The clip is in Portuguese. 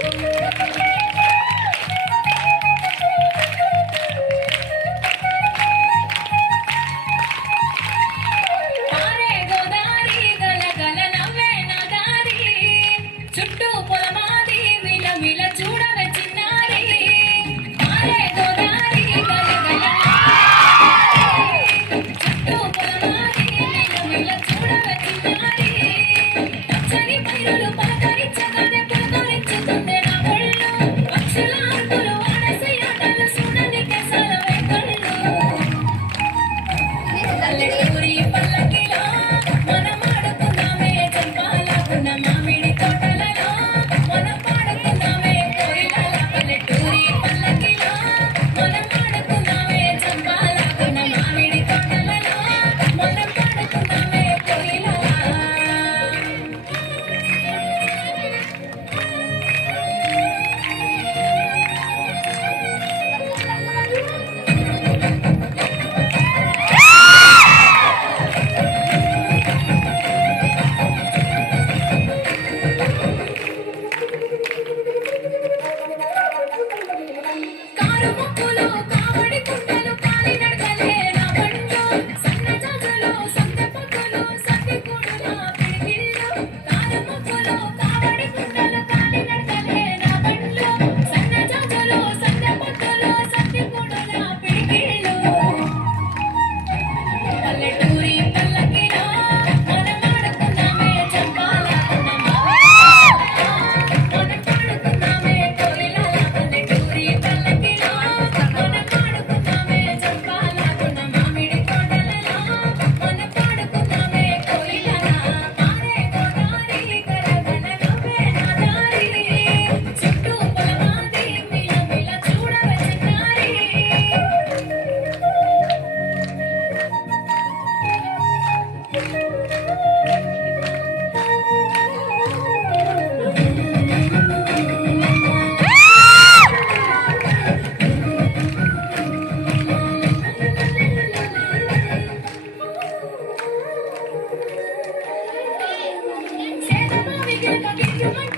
Thank you. Okay. Oh